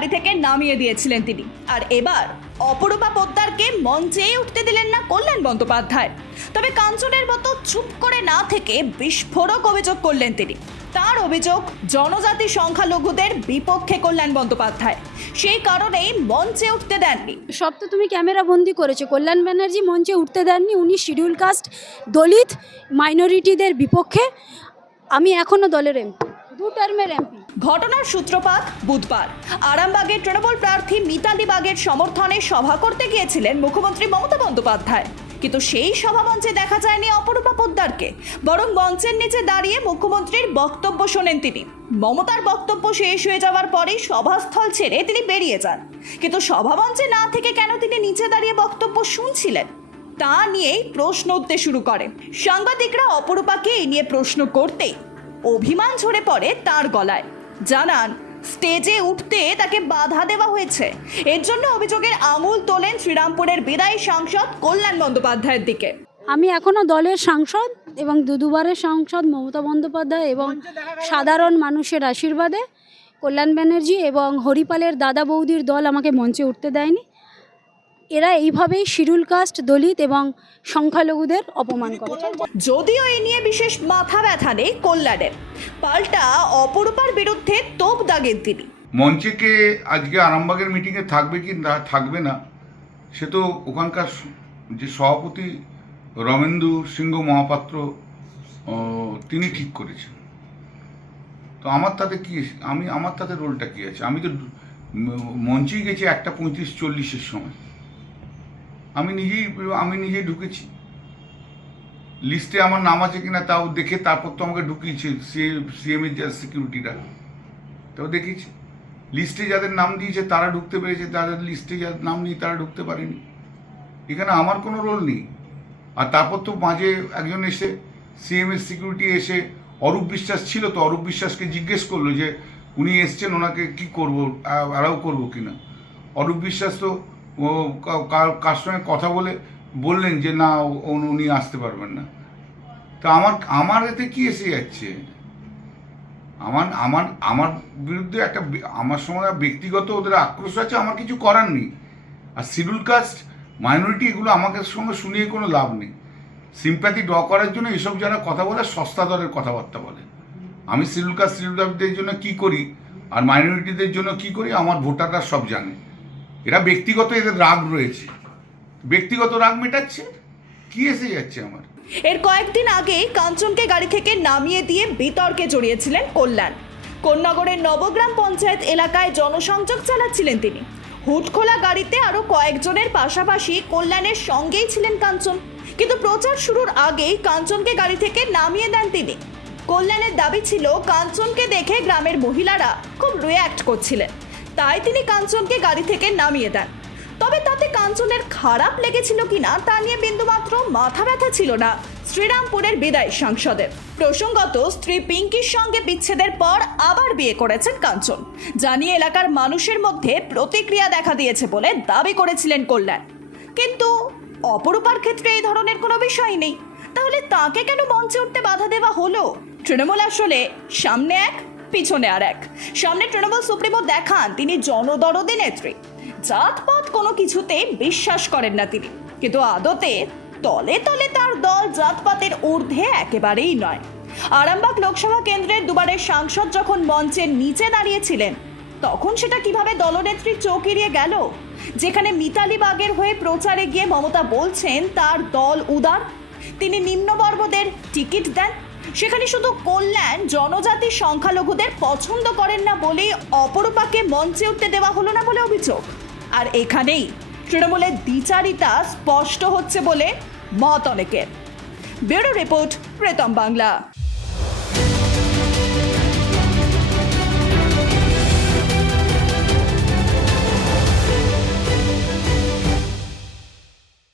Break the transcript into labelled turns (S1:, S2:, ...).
S1: গাড়ি থেকে নামিয়ে দিয়েছিলেন তিনি। আর এবার অপরূপা পোদ্দারকে মঞ্চেই উঠতে দিলেন না কল্যাণ বন্দ্যোপাধ্যায়। তবে কাঞ্চনের মতো চুপ করে না থেকে বিস্ফোরক অভিযোগ করলেন তিনি। তার অভিযোগ, জনজাতি সংখ্যালঘুদের বিপক্ষে কল্যাণ বন্দ্যোপাধ্যায়। সেই কারণেই মঞ্চে উঠতে দেননি।
S2: সব তো তুমি ক্যামেরা বন্দি করেছ। কল্যাণ ব্যানার্জি মঞ্চে উঠতে দেননি। উনি শিডিউল কাস্ট, দলিত, মাইনরিটিদের বিপক্ষে। আমি এখনও দলের এমপি। দু টার্মের এমপি।
S1: ঘটনার সূত্রপাত বুধবার। আরামবাগের তৃণমূল প্রার্থী মিতালি বাগের সমর্থনে সভা করতে গিয়েছিলেন মুখ্যমন্ত্রী মমতা বন্দ্যোপাধ্যায়। কিন্তু সেই সভামঞ্চে দেখা যায়নি অপরূপা পোদ্দারকে, বরং মঞ্চের নিচে দাঁড়িয়ে মুখ্যমন্ত্রীর বক্তব্য শোনেন তিনি। মমতার বক্তব্য শেষ হয়ে যাওয়ার পরেই সভাস্থল ছেড়ে তিনি বেরিয়ে যান। কিন্তু সভামঞ্চে না থেকে কেন তিনি নিচে দাঁড়িয়ে বক্তব্য শুনছিলেন? তা নিয়েই প্রশ্ন উঠতে শুরু করে সাংবাদিকরা অপরূপাকে এই নিয়ে প্রশ্ন করতেই অভিমান ঝরে পড়ে তার গলায়। জানান, স্টেজে উঠতে তাকে বাধা দেওয়া হয়েছে। এর জন্য অভিযোগের আঙুল তোলেন শ্রীরামপুরের বিদায়ী সাংসদ কল্যাণ বন্দ্যোপাধ্যায়ের দিকে।
S2: আমি এখনও দলের সাংসদ এবং দুদুবারের সাংসদ মমতা বন্দ্যোপাধ্যায় এবং সাধারণ মানুষের আশীর্বাদে কল্যাণ ব্যানার্জি এবং হরিপালের দাদা বৌদির দল আমাকে মঞ্চে উঠতে দেয়নি। এরা এইভাবেই শিডিউল কাস্ট দলিত এবং সংখ্যালঘুদের অপমান করে।
S1: যদিও এই নিয়ে বিশেষ মাথা ব্যথা নেই কল্যাণের। পাল্টা অপরূপার বিরুদ্ধে তোপ দাগেন তিনি।
S3: মঞ্চে কে আজকে আরামবাগের মিটিংয়ে থাকবে কি না থাকবে না সে তো ওখানকার যে সভাপতি রমেন্দু সিংহ মহাপাত্র ও, তিনি ঠিক করেছেন। তো আমার তাতে কি আমি আমার তাতে রোলটা কি আছে? আমি তো মঞ্চেই গেছি একটা পঁয়ত্রিশ চল্লিশের সময়। আমি নিজেই আমি নিজেই ঢুকেছি। লিস্টে আমার নাম আছে কিনা তাও দেখে তারপর তো আমাকে ঢুকিয়েছে সিএম এর যা সিকিউরিটিরা। তাও দেখেছি লিস্টে যাদের নাম দিয়েছে তারা ঢুকতে পেরেছে, তাদের লিস্টে যাদের নাম নেই তারা ঢুকতে পারেনি। এখানে আমার কোনো রোল নেই। আর তারপর তো মাঝে একজন এসে সিএম এর সিকিউরিটি এসে, অরূপ বিশ্বাস ছিল তো অরূপ বিশ্বাসকে জিজ্ঞেস করল যে, উনি এসছেন, ওনাকে কি করব অ্যালাউ করব কিনা? অরূপ বিশ্বাস তো ও কার সঙ্গে কথা বলে বললেন যে না উনি আসতে পারবেন না। তো আমার আমার এতে কি এসে যাচ্ছে? আমার আমার আমার বিরুদ্ধে একটা আমার সময় ব্যক্তিগত ওদের আক্রোশ আছে, আমার কিছু করার নেই। আর শিডিউল কাস্ট, মাইনরিটি, এগুলো আমাকে সঙ্গে শুনিয়ে কোনো লাভ নেই। সিম্প্যাথি ড্র করার জন্য এসব যারা কথা বলে, সস্তা দরের কথাবার্তা বলে। আমি শিডিউল কাস্ট শিডিউল কাস্টদের জন্য কি করি? আর মাইনরিটিদের জন্য কি করি? আমার ভোটাররা সব জানে। এরা ব্যক্তিগত এদের রাগ রয়েছে। ব্যক্তিগত রাগ মেটাচ্ছে? কি এসে যাচ্ছে আমার?
S1: এর কয়েকদিন আগেই কাঞ্চনকে গাড়ি থেকে নামিয়ে দিয়ে বিতর্কে জড়িয়েছিলেন কল্যাণ। কোন্নগরের নবগ্রাম পঞ্চায়েত এলাকায় জনসংযোগ চালাচ্ছিলেন তিনি। হুটখোলা গাড়িতে আরও কয়েকজনের পাশাপাশি কল্যাণের সঙ্গেই ছিলেন কাঞ্চন। কিন্তু প্রচার শুরুর আগেই কাঞ্চনকে গাড়ি থেকে নামিয়ে দেন তিনি। কল্যাণের দাবি ছিল, কাঞ্চনকে দেখে গ্রামের মহিলারা খুব রিয়্যাক্ট করছিলেন। তাই তিনি কাঞ্চনকে গাড়ি থেকে নামিয়ে দেন। তবে তাতে কাঞ্চনের খারাপ লেগেছিল কিনা তা নিয়ে বিন্দুমাত্র মাথা ব্যথা ছিল না শ্রীরামপুরের বিদায় সাংসদের প্রসঙ্গত, স্ত্রী পিঙ্কির সঙ্গে বিচ্ছেদের পর আবার বিয়ে করেছেন কাঞ্চন। জানিয়ে এলাকার মানুষের মধ্যে প্রতিক্রিয়া দেখা দিয়েছে বলে দাবি করেছিলেন কল্যাণ। কিন্তু অপরূপার ক্ষেত্রে এই ধরনের কোনো বিষয় নেই। তাহলে তাকে কেন মঞ্চে উঠতে বাধা দেওয়া হলো? তৃণমূল আসলে সামনে এক পিছনে আর এক। সামনে তৃণমূল সুপ্রিমো দেখান তিনি জনদরদি নেত্রী। জাতপাত কোনো কিছুতে বিশ্বাস করেন না তিনি। কিন্তু আদতে তলে তলে তার দল জাতপাতের ঊর্ধ্বে একেবারেই নয়। আরামবাগ লোকসভা কেন্দ্রের দুবারের সাংসদ যখন মঞ্চের নিচে দাঁড়িয়েছিলেন, তখন সেটা কীভাবে দলনেত্রী চোখ এড়িয়ে গেল? যেখানে মিতালি বাগের হয়ে প্রচারে গিয়ে মমতা বলছেন, তার দল উদার। তিনি নিম্নবর্গদের টিকিট দেন সেখানে শুধু কল্যাণ জনজাতি সংখ্যালঘুদের পছন্দ করেন না বলেই অপরূপাকে মঞ্চে উঠতে দেওয়া হলো না বলে অভিযোগ। আর এখানেই তৃণমূলের দ্বিচারিতা স্পষ্ট হচ্ছে বলে মত অনেকের। Bureau report Pretom Bangla.